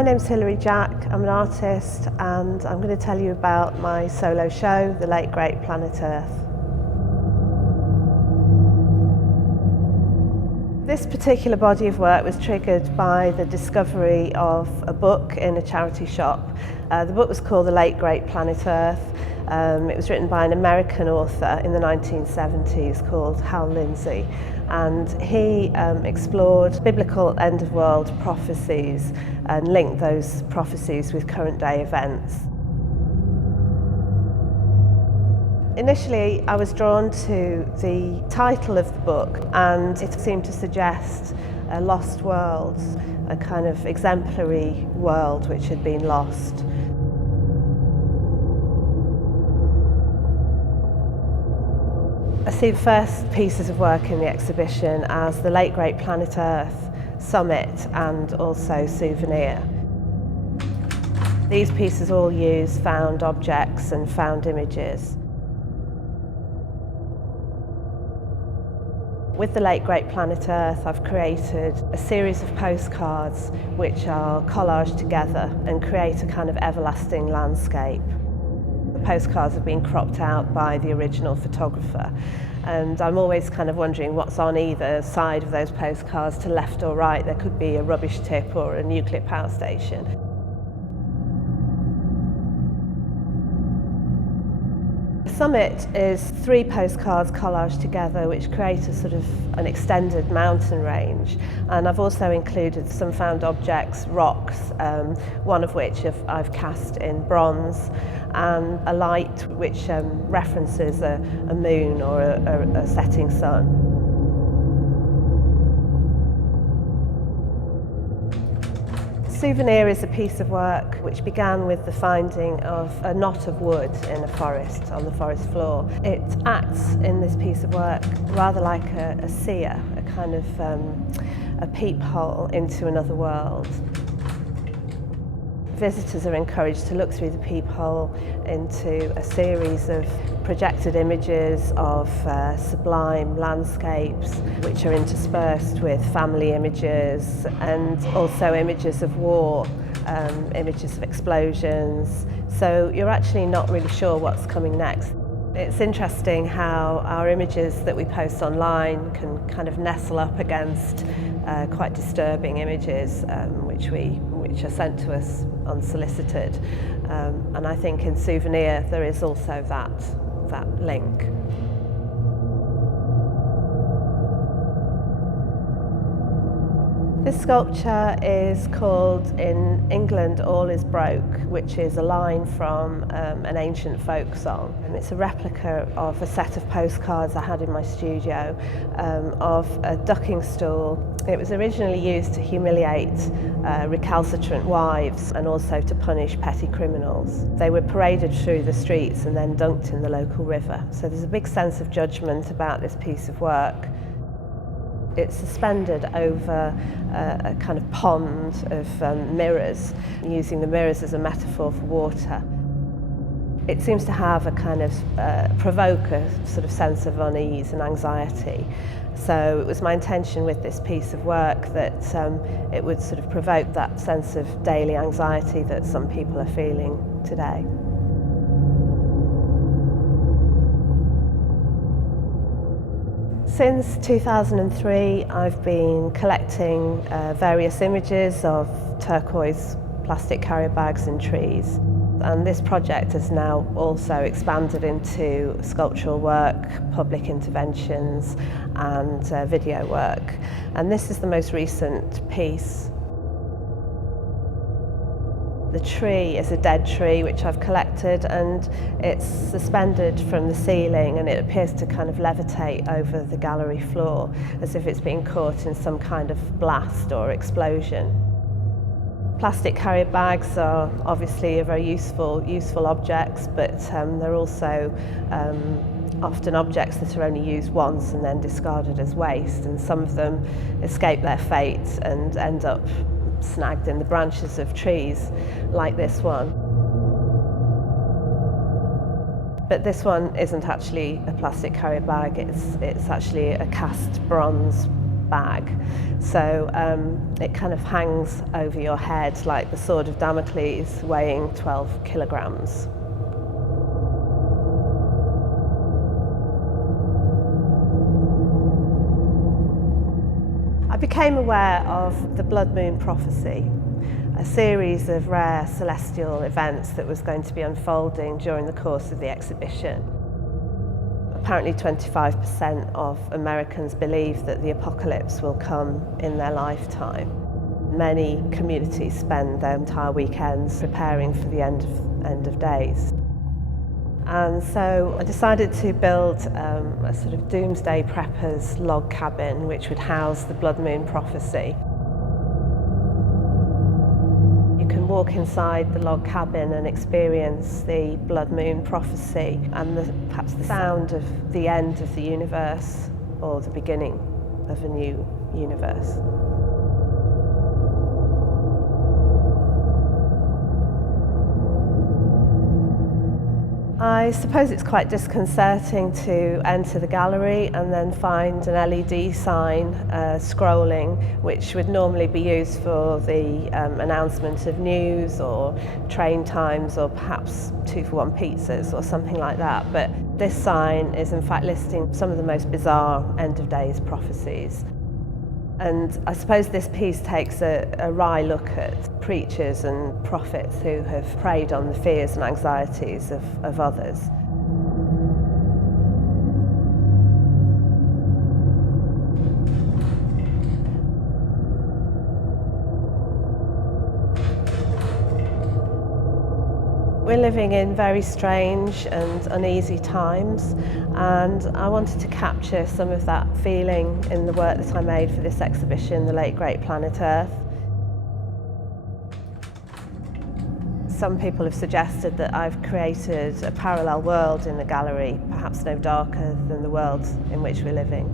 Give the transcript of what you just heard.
My name's Hilary Jack, I'm an artist, and I'm going to tell you about my solo show, The Late Great Planet Earth. This particular body of work was triggered by the discovery of a book in a charity shop. The book was called The Late Great Planet Earth. It was written by an American author in the 1970s called Hal Lindsey, and he explored biblical end-of-world prophecies and linked those prophecies with current-day events. Initially, I was drawn to the title of the book, and it seemed to suggest a lost world, a kind of exemplary world which had been lost. I see the first pieces of work in the exhibition as the Late Great Planet Earth, Summit and also Souvenir. These pieces all use found objects and found images. With the Late Great Planet Earth, I've created a series of postcards which are collaged together and create a kind of everlasting landscape. The postcards have been cropped out by the original photographer, and I'm always kind of wondering what's on either side of those postcards, to left or right. There could be a rubbish tip or a nuclear power station. The Summit is 3 postcards collaged together which create a sort of an extended mountain range, and I've also included some found objects, rocks, one of which I've cast in bronze, and a light which references a moon or a setting sun. Souvenir is a piece of work which began with the finding of a knot of wood in a forest, on the forest floor. It acts in this piece of work rather like a seer, a kind of a peephole into another world. Visitors are encouraged to look through the peephole into a series of projected images of sublime landscapes which are interspersed with family images and also images of war, images of explosions. So you're actually not really sure what's coming next. It's interesting how our images that we post online can kind of nestle up against quite disturbing images which are sent to us unsolicited. And I think in Souvenir there is also that link. This sculpture is called in England All Is Broke, which is a line from an ancient folk song. And it's a replica of a set of postcards I had in my studio of a ducking stool. It was originally used to humiliate recalcitrant wives and also to punish petty criminals. They were paraded through the streets and then dunked in the local river. So there's a big sense of judgment about this piece of work. It's suspended over a kind of pond of mirrors, using the mirrors as a metaphor for water. It seems to have a kind of provoke a sort of sense of unease and anxiety. So it was my intention with this piece of work that it would sort of provoke that sense of daily anxiety that some people are feeling today. Since 2003, I've been collecting various images of turquoise plastic carrier bags and trees. And this project has now also expanded into sculptural work, public interventions and video work. And this is the most recent piece. The tree is a dead tree which I've collected, and it's suspended from the ceiling, and it appears to kind of levitate over the gallery floor as if it's being caught in some kind of blast or explosion. Plastic carrier bags are obviously very useful objects, but they're also often objects that are only used once and then discarded as waste, and some of them escape their fate and end up snagged in the branches of trees, like this one. But this one isn't actually a plastic carrier bag, it's actually a cast bronze bag. So it kind of hangs over your head like the sword of Damocles, weighing 12 kilograms. I became aware of the blood moon prophecy, a series of rare celestial events that was going to be unfolding during the course of the exhibition. Apparently 25% of Americans believe that the apocalypse will come in their lifetime. Many communities spend their entire weekends preparing for the end of days. And so I decided to build a sort of doomsday prepper's log cabin which would house the blood moon prophecy. You can walk inside the log cabin and experience the blood moon prophecy and perhaps the sound of the end of the universe or the beginning of a new universe. I suppose it's quite disconcerting to enter the gallery and then find an LED sign scrolling, which would normally be used for the announcement of news or train times or perhaps 2-for-1 pizzas or something like that. But this sign is in fact listing some of the most bizarre end-of-days prophecies. And I suppose this piece takes a wry look at preachers and prophets who have preyed on the fears and anxieties of others. We're living in very strange and uneasy times, and I wanted to capture some of that feeling in the work that I made for this exhibition, The Late Great Planet Earth. Some people have suggested that I've created a parallel world in the gallery, perhaps no darker than the world in which we're living.